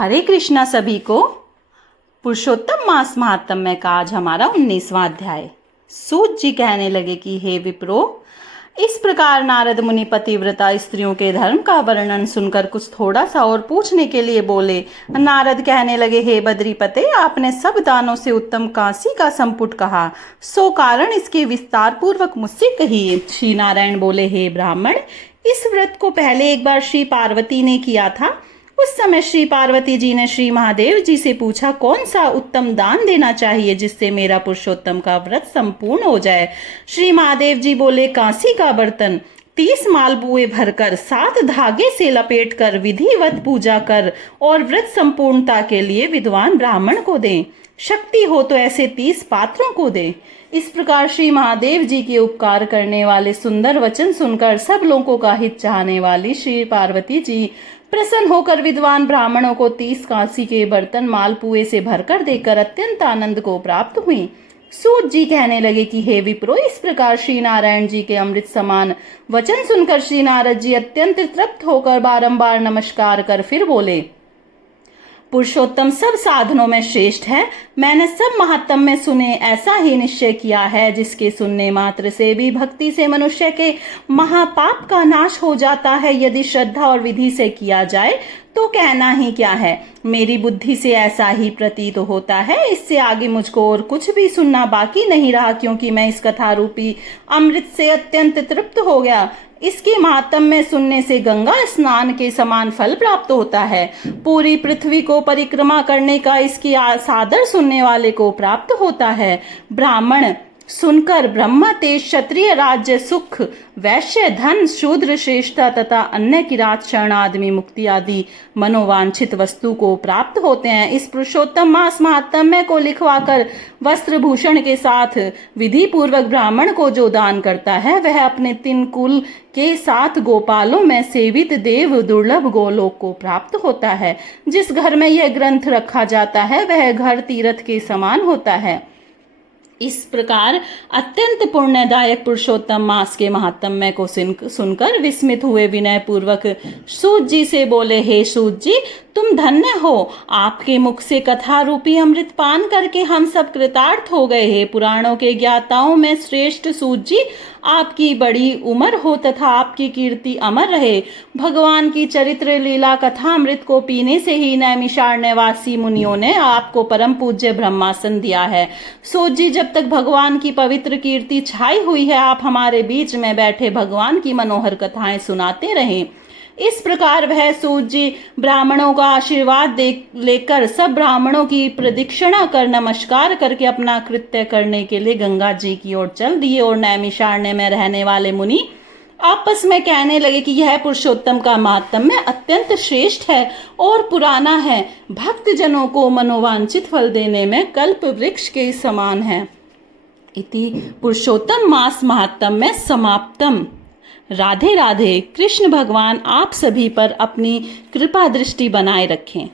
हरे कृष्णा सभी को। पुरुषोत्तम मास महात्म्य का आज हमारा 19वां अध्याय। सूत जी कहने लगे कि हे विप्रो, इस प्रकार नारद मुनि पतिव्रता स्त्रियों के धर्म का वर्णन सुनकर कुछ थोड़ा सा और पूछने के लिए बोले। नारद कहने लगे, हे बद्रीपते, आपने सब दानों से उत्तम काशी का संपुट कहा, सो कारण इसके विस्तार पूर्वक मुझसे कहिए। श्री नारायण बोले, हे ब्राह्मण, इस व्रत को पहले एक बार श्री पार्वती ने किया था। उस समय श्री पार्वती जी ने श्री महादेव जी से पूछा, कौन सा उत्तम दान देना चाहिए जिससे मेरा पुरुषोत्तम का व्रत संपूर्ण हो जाए। श्री महादेव जी बोले, कांसी का बर्तन 30 मालपुए भरकर 7 धागे से लपेटकर विधिवत पूजा कर और व्रत संपूर्णता के लिए विद्वान ब्राह्मण को दें। शक्ति हो तो ऐसे 30 पात्रों को दे। इस प्रकार श्री महादेव जी के उपकार करने वाले सुंदर वचन सुनकर सब लोगों का हित चाहने वाली श्री पार्वती जी प्रसन्न होकर विद्वान ब्राह्मणों को 30 कांसी के बर्तन मालपुए से भरकर देकर अत्यंत आनंद को प्राप्त हुई। सूत जी कहने लगे कि हे विप्रो, इस प्रकार श्री नारायण जी के अमृत समान वचन सुनकर श्री नारद जी अत्यंत तृप्त होकर बारंबार नमस्कार कर फिर बोले, पुरुषोत्तम सब साधनों में श्रेष्ठ है। मैंने सब महात्म में सुने ऐसा ही निश्चय किया है, जिसके सुनने मात्र से भी भक्ति से मनुष्य के महापाप का नाश हो जाता है। यदि श्रद्धा और विधि से किया जाए तो कहना ही क्या है। मेरी बुद्धि से ऐसा ही प्रतीत होता है। इससे आगे मुझको और कुछ भी सुनना बाकी नहीं रहा, क्योंकि मैं इस कथा रूपी अमृत से अत्यंत तृप्त हो गया। इसके महात्म्य सुनने से गंगा स्नान के समान फल प्राप्त होता है। पूरी पृथ्वी को परिक्रमा करने का इसकी सादर सुनने वाले को प्राप्त होता है। ब्राह्मण सुनकर ब्रह्म तेज, क्षत्रिय राज्य सुख, वैश्य धन, शूद्र श्रेष्ठता तथा अन्य किरात शरण आदमी मुक्ति आदि मनोवांछित वस्तु को प्राप्त होते हैं। इस पुरुषोत्तम मास महात्म्य को लिखवाकर वस्त्र भूषण के साथ विधि पूर्वक ब्राह्मण को जो दान करता है, वह अपने 3 कुल के साथ गोपालों में सेवित देव दुर्लभ गोलोक को प्राप्त होता है। जिस घर में यह ग्रंथ रखा जाता है वह घर तीर्थ के समान होता है। इस प्रकार अत्यंत पुण्यदायक पुरुषोत्तम मास के महात्म्य को सुनकर विस्मित हुए विनय पूर्वक सूत जी से बोले, हे सूत जी, तुम धन्य हो। आपके मुख से कथा रूपी अमृत पान करके हम सब कृतार्थ हो गए। हे पुराणों के ज्ञाताओं में श्रेष्ठ सूत जी, आपकी बड़ी उम्र हो तथा आपकी कीर्ति अमर रहे। भगवान की चरित्र लीला कथा अमृत को पीने से ही नैमिषारण्यवासी मुनियों ने आपको परम पूज्य ब्रह्मासन दिया है। सूत जी, जब तक भगवान की पवित्र कीर्ति छाई हुई है, आप हमारे बीच में बैठे भगवान की मनोहर कथाएं सुनाते रहें। इस प्रकार वह सूत जी ब्राह्मणों का आशीर्वाद लेकर सब ब्राह्मणों की प्रदक्षिणा कर नमस्कार करके अपना कृत्य करने के लिए गंगा जी की ओर चल दिए। और नैमिषारण्य में रहने वाले मुनि आपस में कहने लगे कि यह पुरुषोत्तम का महात्म्य अत्यंत श्रेष्ठ है और पुराना है, भक्त जनों को मनोवांछित फल देने में कल्प वृक्ष के समान है। इति पुरुषोत्तम मास महात्म्य समाप्तम। राधे राधे। कृष्ण भगवान आप सभी पर अपनी कृपा दृष्टि बनाए रखें।